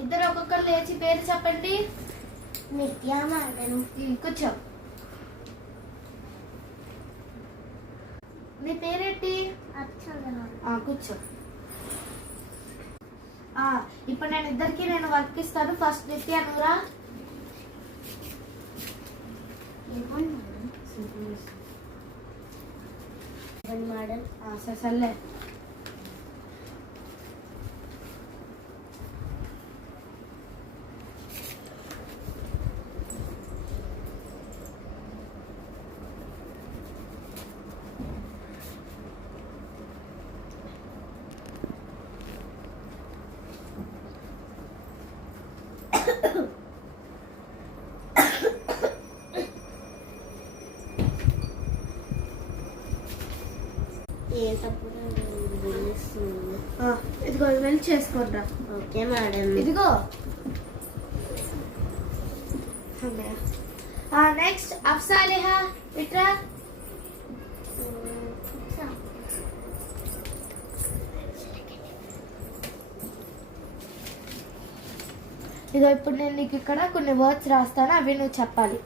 ఇద్దరు ఒక్కొక్కరు లేచి పేరు చెప్పండి. నిత్య మేడం. కూర్చో. నీ పేరేంటి? కూర్చో. ఇప్పుడు నేను ఇద్దరికి వర్క్ ఇస్తాను. ఫస్ట్ నిత్య నువ్వురా. మేడం సర్లే. ఇదిగో వెళ్ళి చేసుకోండి. Okay madam. ఇదిగో. నెక్స్ట్ అఫ్సాలిహా ఇట్రా. ఇదో ఇప్పుడు నేను నీకు ఇక్కడ కొన్ని వర్డ్స్ రాస్తాను, అవి నువ్వు చెప్పాలి.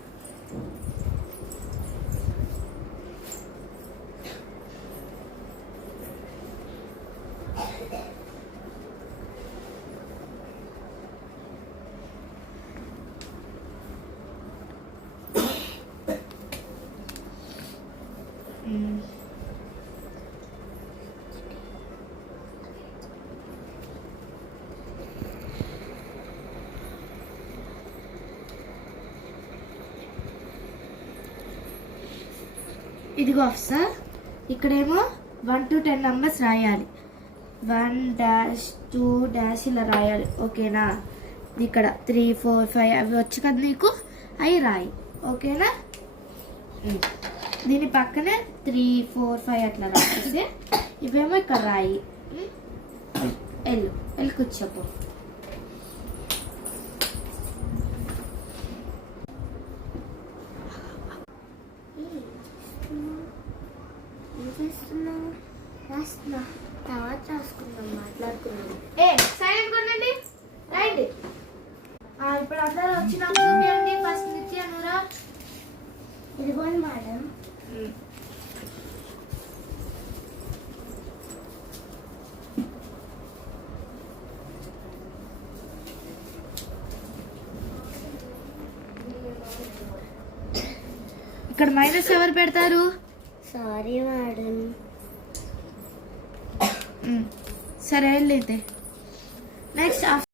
ఇదిగో అఫ్సర్, ఇక్కడేమో 1 to 10 నెంబర్స్ రాయాలి. 1 - 2 ఇలా రాయాలి. ఓకేనా? ఇక్కడ 3 4 5 అవి వచ్చు కదా నీకు, అవి రాయి. ఓకేనా? దీని పక్కనే 3 4 5 అట్లా రాసి ఇవేమో ఇక్కడ రాయి. వెళ్ళి కూర్చోపో. తర్వాత రాసుకుందాం, మాట్లాడుకుందాం. సైలెంట్ కొనండి, రైట్. ఇప్పుడు అందరూ వచ్చి నాకు చూపించండి. ఫస్ట్ నిత్య నువ్వురా. ఇదిగోండి మేడం. ఇక్కడ మైనస్ ఎవరు పెడతారు? Sorry madam. సరే వెళ్ళైతే నెక్స్ట్